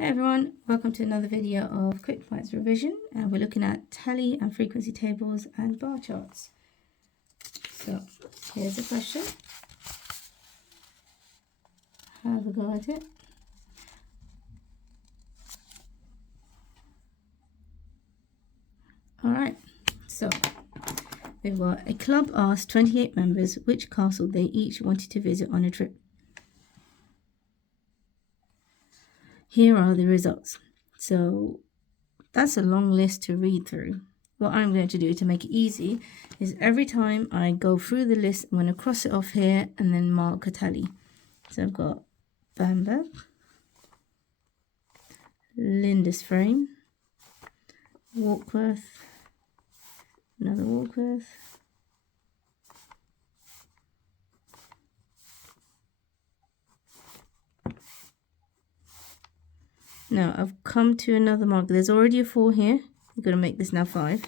Hey everyone, welcome to another video of Quick Bites Revision, and we're looking at tally and frequency tables and bar charts. So here's the question. Have a go at it. Alright, so we've got a club asked 28 members which castle they each wanted to visit on a trip. Here are the results. So that's a long list to read through. What I'm going to do to make it easy is every time I go through the list, I'm going to cross it off here and then mark a tally. So I've got Bamberg, Lindisfarne, Warkworth, another Warkworth, now I've come to another mark. There's already a 4 here. I'm going to make this now 5.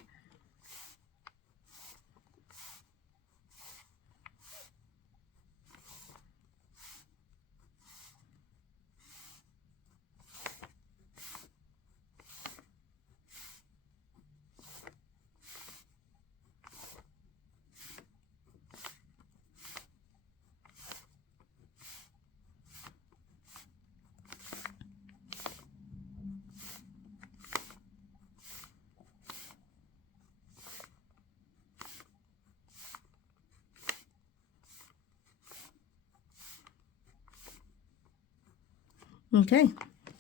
Okay,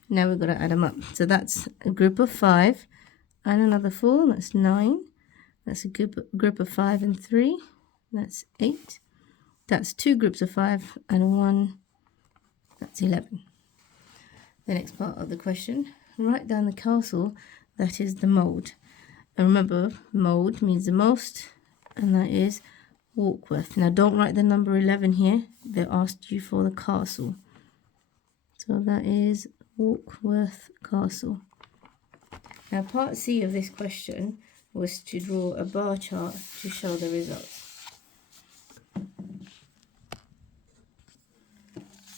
now we've got to add them up. So that's a group of 5 and another 4, that's 9. That's a group of 5 and 3, that's 8. That's 2 groups of 5 and 1, that's 11. The next part of the question, write down the castle that is the mode. And remember, mode means the most, and that is Warkworth. Now don't write the number 11 here, they asked you for the castle. So that is Warkworth Castle. Now part C of this question was to draw a bar chart to show the results.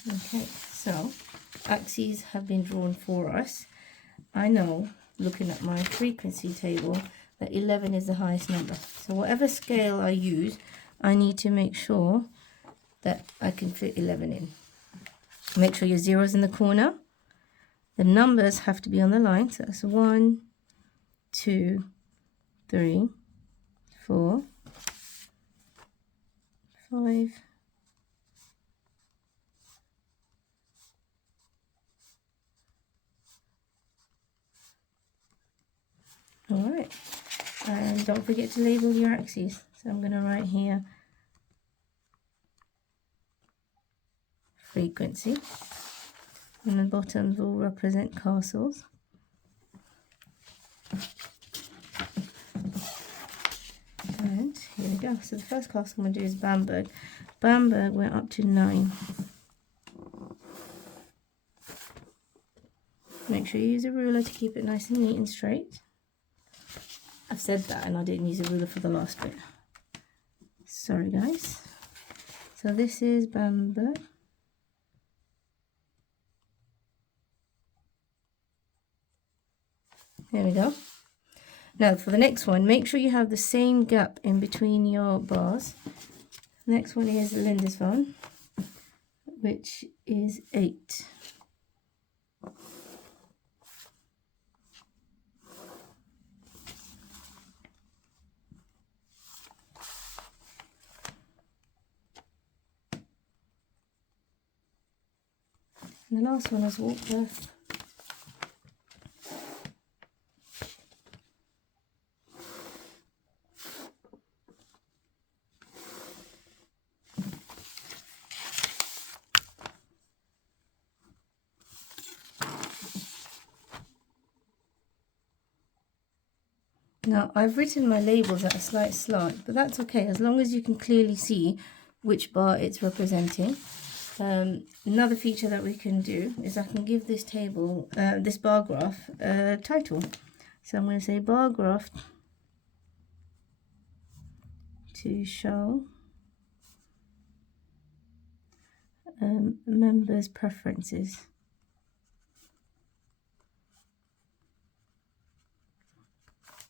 Okay, so axes have been drawn for us. I know, looking at my frequency table, that 11 is the highest number. So whatever scale I use, I need to make sure that I can fit 11 in. Make sure your zero's in the corner. The numbers have to be on the line. So that's 1, 2, 3, 4, 5, 'Alright, and don't forget to label your axes. So I'm going to write here frequency, and the bottoms will represent castles. And here we go. So the first castle I'm going to do is Bamberg. Bamberg went up to 9. Make sure you use a ruler to keep it nice and neat and straight. I've said that and I didn't use a ruler for the last bit. Sorry guys. So this is Bamberg. There we go. Now for the next one, make sure you have the same gap in between your bars. Next one is Lindisfarne, which is 8. And the last one is Warkworth. Now I've written my labels at a slight slant, but that's okay as long as you can clearly see which bar it's representing. Another feature that we can do is I can give this table, this bar graph, a title. So I'm going to say bar graph to show members' preferences.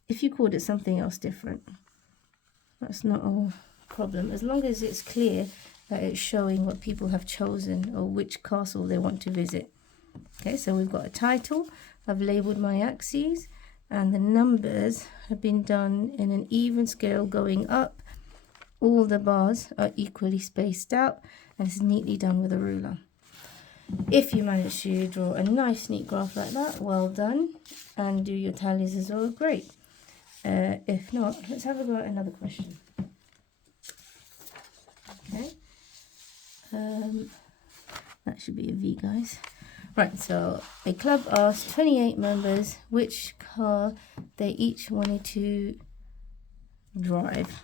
if you called it something else different, that's not a problem, as long as it's clear that it's showing what people have chosen or which castle they want to visit. Okay, so we've got a title, I've labeled my axes, and the numbers have been done in an even scale going up. All the bars are equally spaced out, and it's neatly done with a ruler. If you manage to draw a nice neat graph like that, well done, and do your tallies as well, great. If not, let's have a go at another question. Okay, that should be a V, guys. Right, so a club asked 28 members which car they each wanted to drive.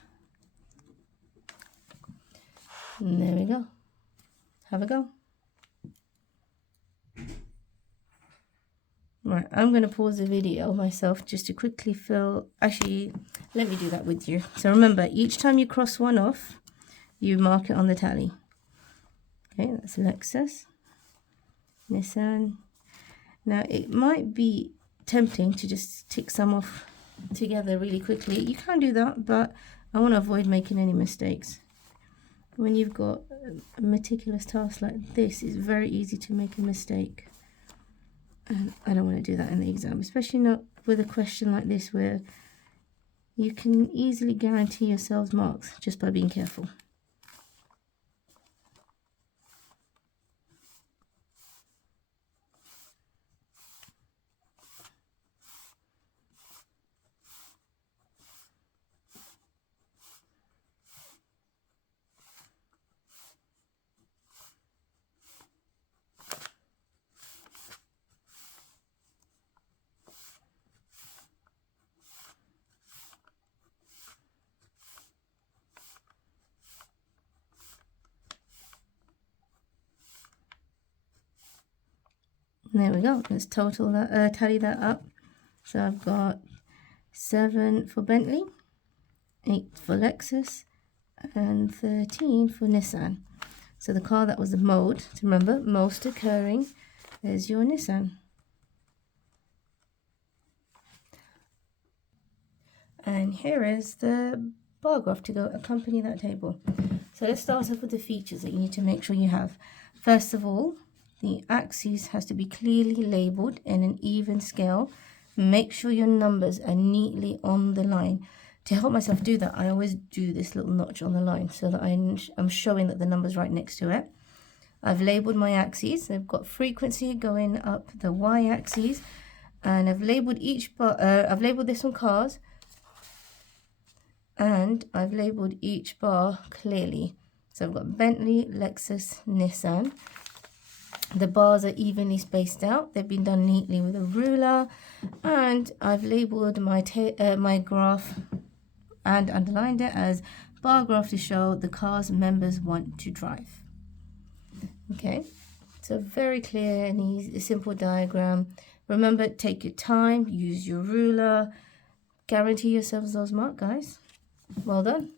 And there we go. Have a go. Right, I'm going to pause the video myself just to quickly fill. Actually, let me do that with you. So remember, each time you cross one off, you mark it on the tally. Okay, that's Lexus, Nissan. Now, it might be tempting to just tick some off together really quickly. You can do that, but I want to avoid making any mistakes. When you've got a meticulous task like this, it's very easy to make a mistake. And I don't want to do that in the exam, especially not with a question like this where you can easily guarantee yourselves marks just by being careful. There we go. Let's total that, tally that up. So I've got 7 for Bentley, 8 for Lexus, and 13 for Nissan. So the car that was the mode, to remember, most occurring, is your Nissan. And here is the bar graph to go accompany that table. So let's start off with the features that you need to make sure you have. First of all, the axis has to be clearly labeled in an even scale. Make sure your numbers are neatly on the line. To help myself do that, I always do this little notch on the line so that I'm showing that the number's right next to it. I've labeled my axes. I've got frequency going up the y-axis, and I've labeled each bar. I've labeled this on cars, and I've labeled each bar clearly. So I've got Bentley, Lexus, Nissan. The bars are evenly spaced out. They've been done neatly with a ruler, and I've labeled my graph and underlined it as bar graph to show the cars members want to drive. Okay, so very clear and easy, simple diagram. Remember, take your time, use your ruler, guarantee yourselves those marks, guys. Well done.